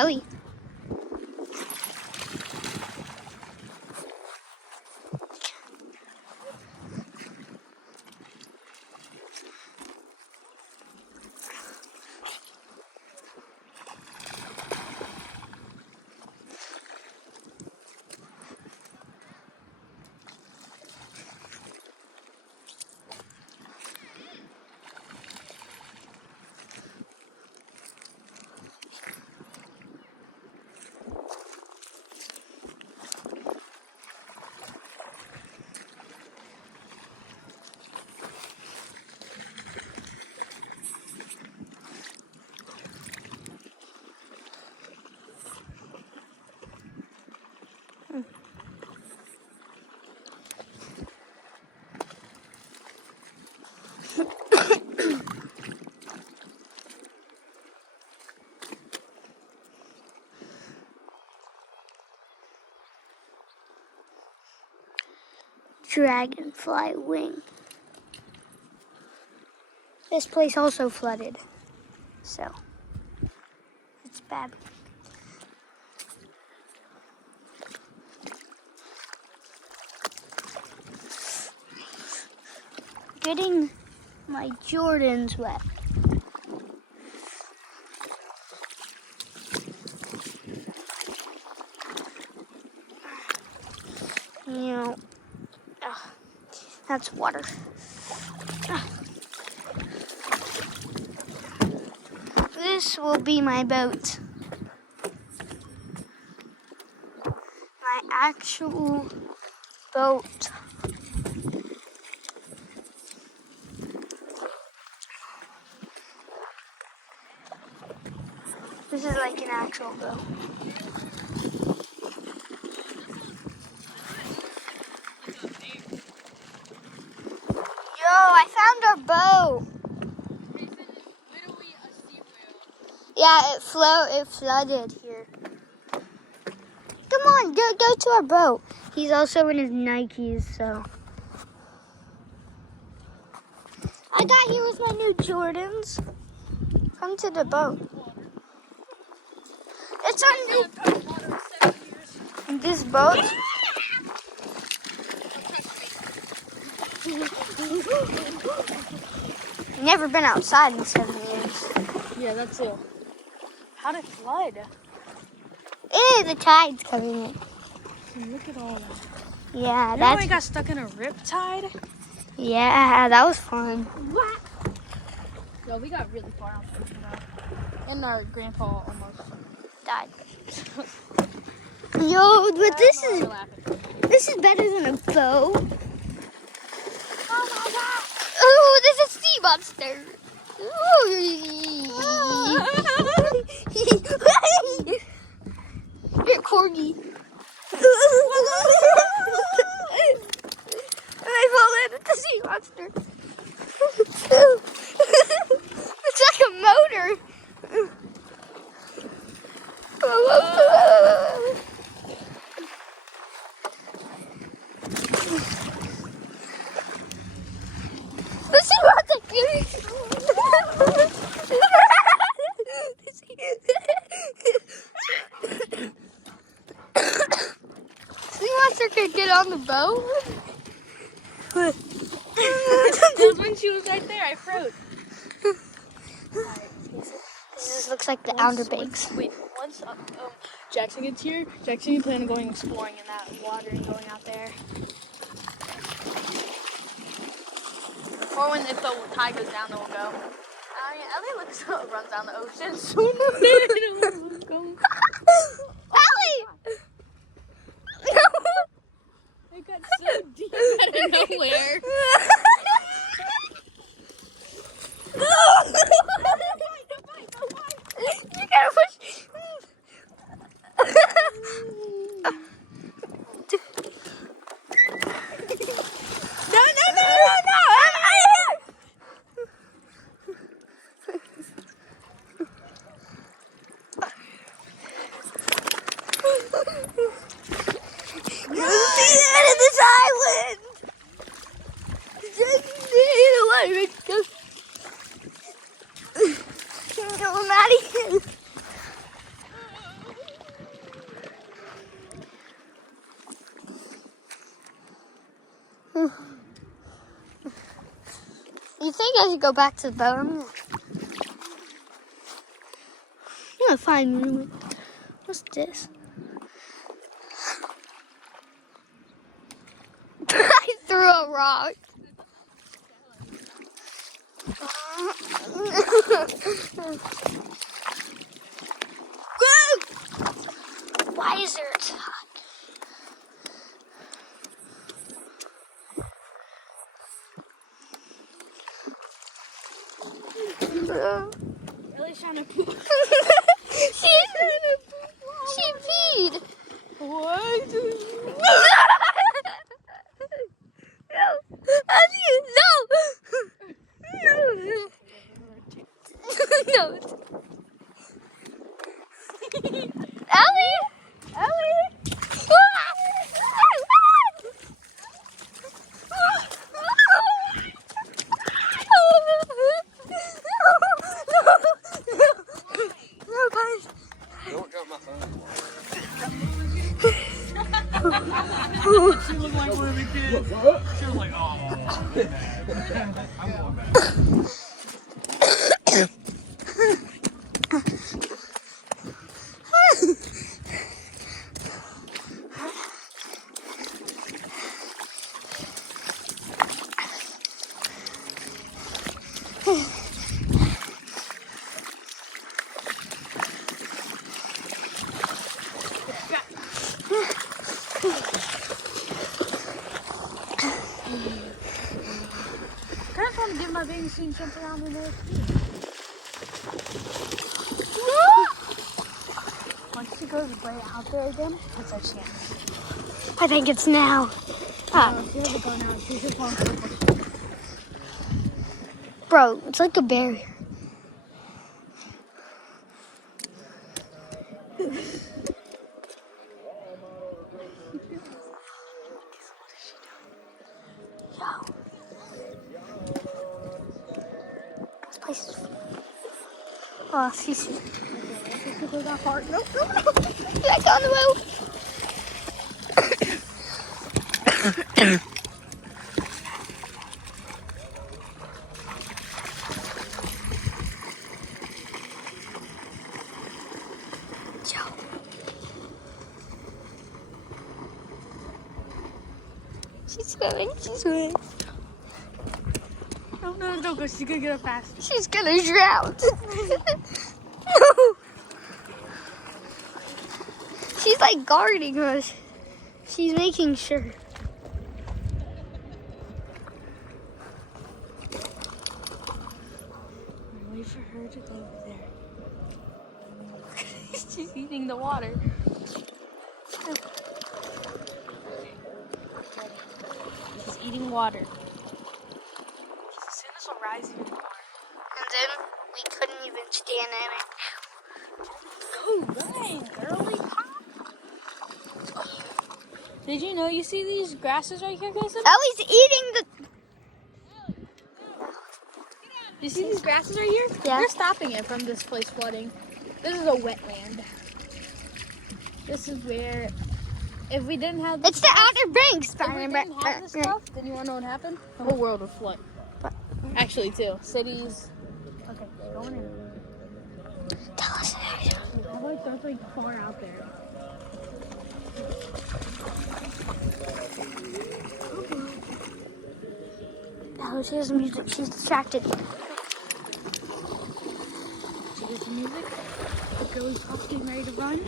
Ellie. Dragonfly wing. This place also flooded, so it's bad. Getting my Jordans wet. You know, that's water. This will be my boat. My actual boat. This is like an actual boat. Yo, I found our boat. Yeah, it flooded here. Come on, go to our boat. He's also in his Nikes, so. I got here with my new Jordans. Come to the boat. It's our new. This boat. Never been outside in 7 years. Yeah, that's it. How'd it flood? The tide's coming in. Look at all that. Yeah, Remember when we got stuck in a riptide? Yeah, that was fun. What? Yo, we got really far out there. And our grandpa almost Died. Yo, but this is better than a boat. Oh my god! Oh, there's a sea monster. You're corgi. I fall in with the sea monster. It's like a motor. The sea monster. Sea monster could get on the boat. Because when she was right there, I froze. This looks like the Outer Banks. Once Jackson gets here, Jackson, you plan on going exploring in that water and going out there. Or if the tide goes down, then we'll go. I mean, Ellie runs down the ocean. So Ellie! It got so deep out of nowhere. You gotta push. No! I'm out of here! Get out of this island! You think I should go back to the boat? I'm gonna find. What's this? I threw a rock. Why is there a tide? Ellie's trying to poop. She peed. What? No, Ellie, no. No. Ellie. Ellie! No, guys. Don't drop my phone. She looked like one of the kids. She was like, oh, I'm going back. I just want to give my baby scene jump around in there. Once she goes way out there again, that's our chance. I think it's now. She hasn't gone out. She's just on purpose. Bro, it's like a barrier. This place is. Oh, she's. That part. Nope. Back on the boat. Joe. She's swimming. She's swimming. No, don't go. She's gonna get up fast. She's gonna drown. She's like guarding us. She's making sure. Wait for her to go over there. She's eating the water. She's eating water. As soon as will rise even more. And then we couldn't even stand in it. Oh, dang, girly pop. Did you know you see these grasses right here, Grayson? Ellie's eating the. You see these grasses right here? Yeah. They're stopping it from this place flooding. This is a wetland. This is where, if we didn't have this It's the Outer Banks. if we didn't have this stuff, then you want to know what happened? The whole world would flood. Actually, too. Cities. Okay, going in. Tell us. How about that's like far out there? Oh, she has music. She's distracted. She hears the music. The girly pop's getting ready to run.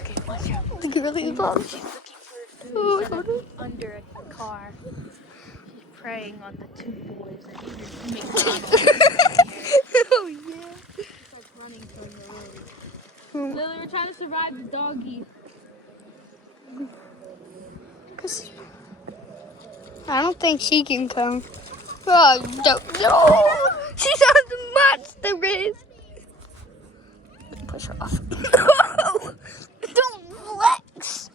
Okay, watch out. The girly pop. She's looking for food set up under a car. She's preying on the two boys that eat McDonald's. Oh yeah. It's like running from the road. Lily, we're trying to survive the doggy. I don't think she can come. Oh, don't. No! She's on the monster race. Push her off. No! Don't flex.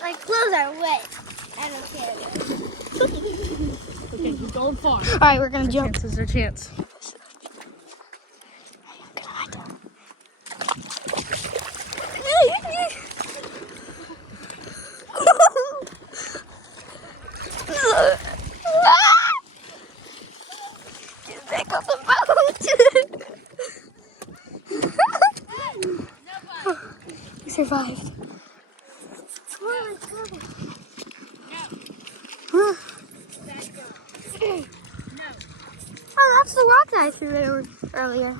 My clothes are wet. I don't care. Okay, keep going far. All right, we're gonna jump. This is our chance. survived. Oh, that's the rock that I threw there earlier.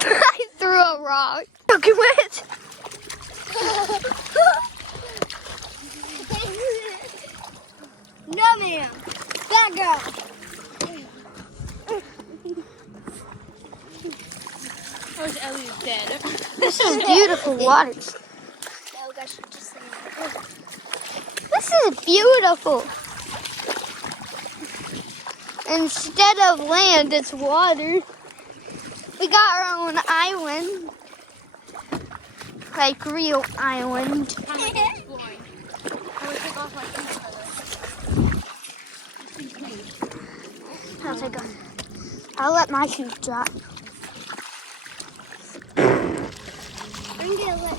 I threw a rock. Look at it. No, ma'am. Back up. Where's Ellie's dead? This is beautiful waters. This is beautiful. Instead of land, it's water. We got our own island. Like real island. I'm going to go exploring. I will take off my shoes. I'll let my shoes drop. I'm going to let...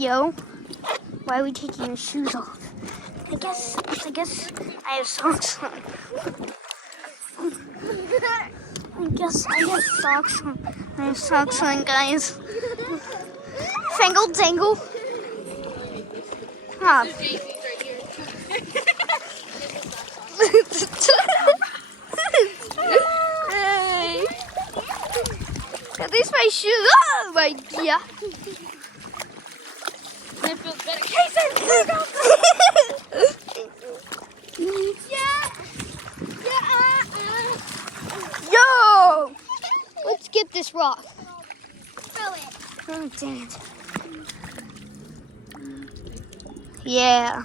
Yo, why are we taking your shoes off? I guess I have socks on. I guess socks on. I have socks on, guys. Fangle tangle. Ah. Hey. At least my shoes. Oh my god. It feels better. Yo! Let's get this rock. Throw it. Oh, dang it. Yeah.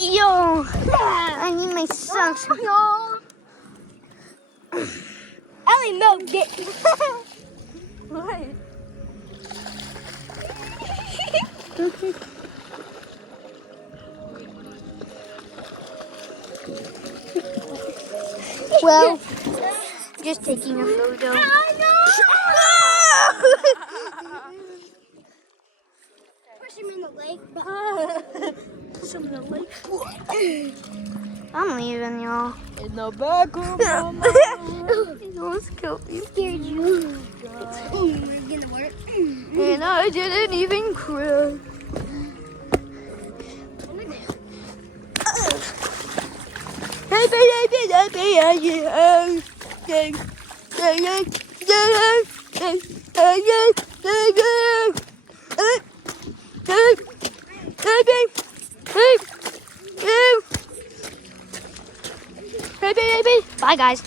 Yo! I need my socks. No. Ellie milked it. What? Well, just taking a photo. Push him in the lake. Push him in the lake. I'm leaving, y'all. In the back of my mind. It almost killed me. Scared you. It's gonna work. And I didn't even cry. Bye, guys.